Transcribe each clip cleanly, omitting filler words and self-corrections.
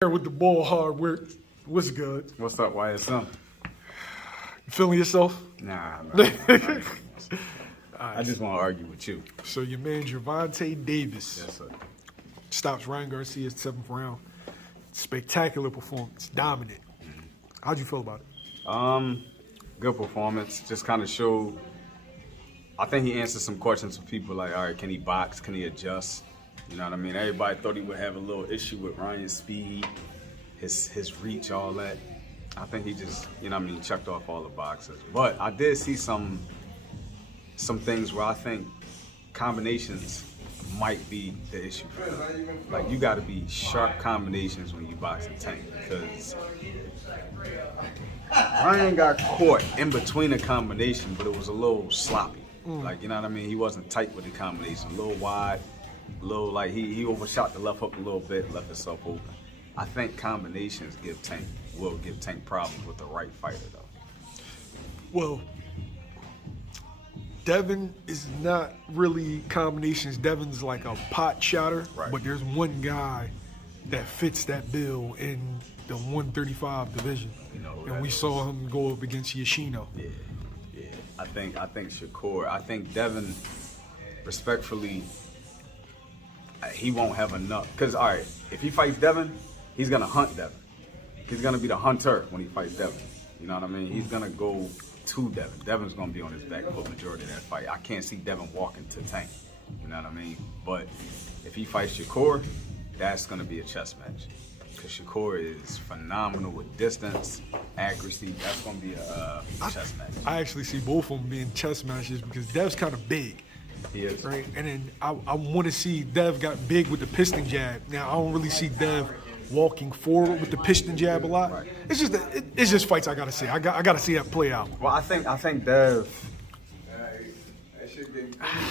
With the ball hard work. What's good? What's up, YSM? You feeling yourself? Nah, man. I just want to argue with you. So your man Gervonta Davis Yes, sir. stops Ryan Garcia's 7th round. Spectacular performance, dominant. How'd you feel about it? Good performance. Just kind of showed. I think he answered some questions for people like, all right, can he box? Can he adjust? You know what I mean? Everybody thought he would have a little issue with Ryan's speed, his reach, all that. I think he just, checked off all the boxes. But I did see some things where I think combinations might be the issue. Like, you got to be sharp combinations when you box and tank, because Ryan got caught in between a combination, but it was a little sloppy. Like, you know what I mean? He wasn't tight with the combination, a little wide. Little like he overshot the left hook a little bit, left himself open. I think combinations will give Tank problems with the right fighter though. Well, Devin is not really combinations. Devin's like a pot shotter, Right. But there's one guy that fits that bill in the 135 division. And we saw him go up against Yoshino. Yeah. I think Shakur. I think Devin, respectfully, he won't have enough. Because, all right, if he fights Devin, he's going to hunt Devin. He's going to be the hunter when he fights Devin. You know what I mean? He's going to go to Devin. Devin's going to be on his back foot majority of that fight. I can't see Devin walking to Tank. You know what I mean? But if he fights Shakur, that's going to be a chess match. Because Shakur is phenomenal with distance, accuracy. That's going to be a chess match. I actually see both of them being chess matches because Dev's kind of big. He is. Right, and then I want to see Dev got big with the piston jab. Now I don't really see Dev walking forward with the piston jab a lot. Right. It's just fights I gotta see. I gotta see that play out. Well, I think Dev.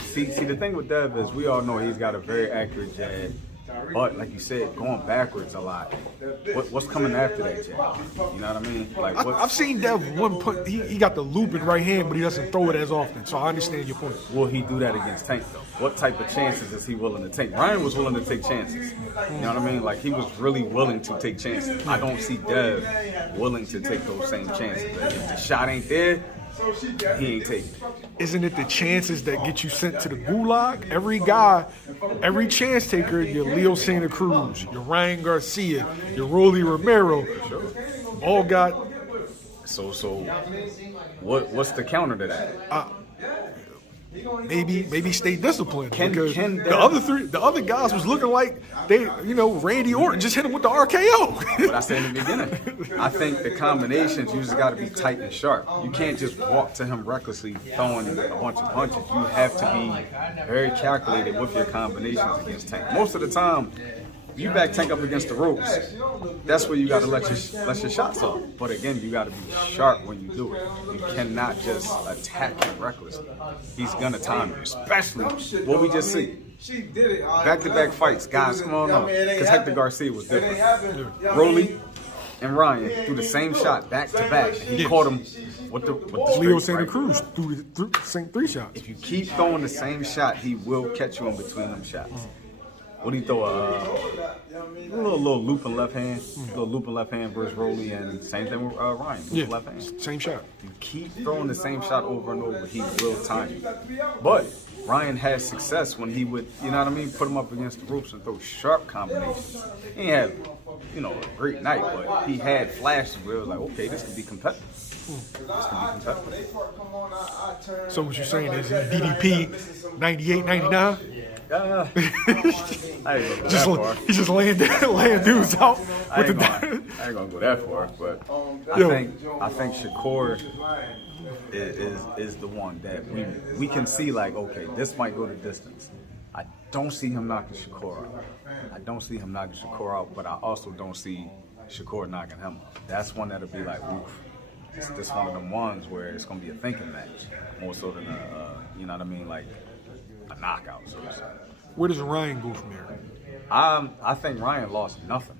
See, the thing with Dev is we all know he's got a very accurate jab, but like you said, going backwards a lot. What's coming after that jab? You know what I mean? Like I've seen Dev one put. He got the loop in right hand, but he doesn't throw it as often. So I understand your point. Will he do that against Tank though? What type of chances is he willing to take? Ryan was willing to take chances. You know what I mean? Like he was really willing to take chances. I don't see Dev willing to take those same chances. Like, if the shot ain't there, he ain't taking it. Isn't it the chances that get you sent to the gulag? Every guy, every chance taker, your Leo Santa Cruz, your Ryan Garcia, your Rolly Romero, all got. So what's the counter to that? Maybe stay disciplined. Because the other guys was looking like Randy Orton just hit him with the RKO. What I said in the beginning, I think the combinations you just got to be tight and sharp. You can't just walk to him recklessly throwing a bunch of punches. You have to be very calculated with your combinations against Tank. Most of the time, you back Tank up against the ropes. That's where you got to let your shots off. But again, you got to be sharp when you do it. You cannot just attack him recklessly. He's gonna time you, especially what we just see. Back-to-back fights, guys. Come on, because Hector Garcia was different. Rolly and Ryan threw the same shot back-to-back. He caught him with the Leo straight Santa right. Cruz threw the same 3 shots. If you keep throwing the same shot, he will catch you in between them shots. What do you throw? A little loop in left hand. Little loop in left hand versus Rolly, and same thing with Ryan. Loop in left hand. Same shot. You keep throwing the same shot over and over, he will time you. But Ryan had success when he would, put him up against the ropes and throw sharp combinations. He ain't had, a great night, but he had flashes where it was like, okay, this could be competitive. So what you're saying is DDP 98, 99? He's just laying dudes out. I ain't gonna go that far, but I think Shakur is the one that we can see like, okay, this might go the distance. I don't see him knocking Shakur out. But I also don't see Shakur knocking him out. That's one that'll be like, oof. This one of them ones where it's gonna be a thinking match more so than like a knockout, so to say. Where does Ryan go from here? I think Ryan lost nothing.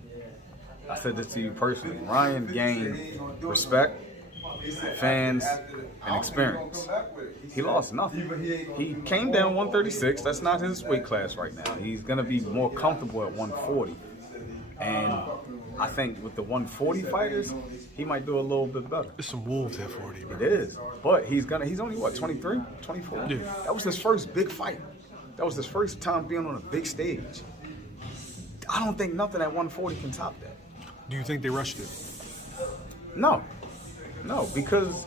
I said this to you personally. Ryan gained respect, fans, and experience. He lost nothing. He came down 136. That's not his weight class right now. He's going to be more comfortable at 140. And I think with the 140 fighters, he might do a little bit better. There's some wolves at 40, bro. It is. But he's only, what, 23, 24? Yeah. That was his first big fight. That was his first time being on a big stage. I don't think nothing at 140 can top that. Do you think they rushed it? No, because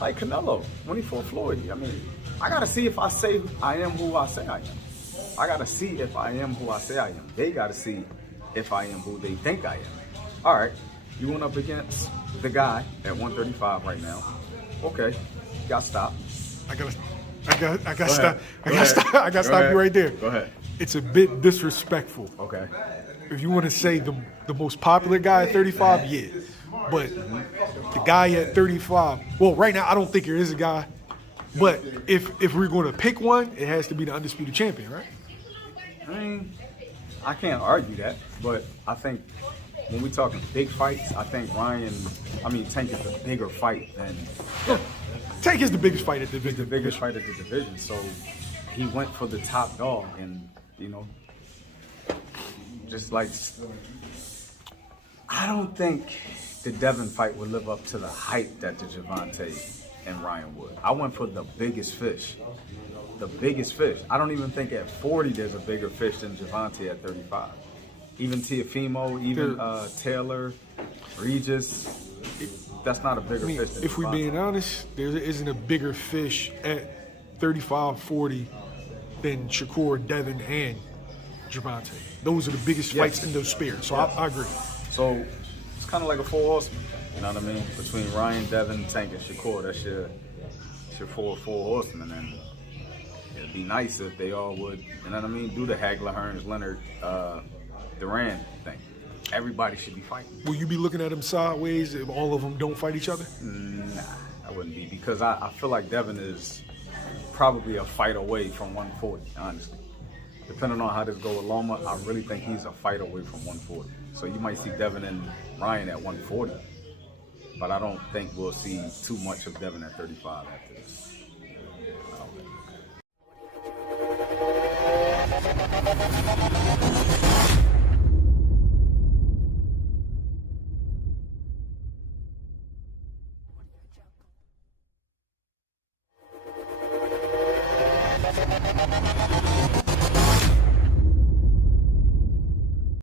like Canelo, when he fought Floyd, I mean, I gotta see if I say I am who I say I am. I gotta see if I am who I say I am. They gotta see if I am who they think I am. All right, you went up against the guy at 135 right now. Okay, got stopped. I gotta stop you right there. Go ahead. It's a bit disrespectful. Okay. If you want to say the most popular guy at 35, yeah. But the guy at 35, well, right now I don't think there is a guy. But if we're going to pick one, it has to be the undisputed champion, right? I mean, I can't argue that, but I think when we're talking big fights, I think Tank is the bigger fight than. Tank is the biggest fight at the division. The biggest fight at the division, so he went for the top dog, and just like I don't think the Devin fight would live up to the hype that the Gervonta and Ryan would. I went for the biggest fish. The biggest fish. I don't even think at 40 there's a bigger fish than Gervonta at 35. Even Teofimo, even Taylor, Regis, that's not a bigger fish than if we're Gervonta. being honest, there isn't a bigger fish at 35, 40 than Shakur, Devin, and Gervonta. Those are the biggest fights in those spears. So I agree. So it's kind of like a four horsemen. You know what I mean? Between Ryan, Devin, Tank, and Shakur, that's your four horsemen. And it'd be nice if they all would, you know what I mean, do the Hagler, Hearns, Leonard, Duran thing. Everybody should be fighting. Will you be looking at them sideways if all of them don't fight each other? Nah, I wouldn't be, because I feel like Devin is probably a fight away from 140, honestly. Depending on how this go with Loma, I really think he's a fight away from 140. So you might see Devin and Ryan at 140, but I don't think we'll see too much of Devin at 35 after this. I don't think.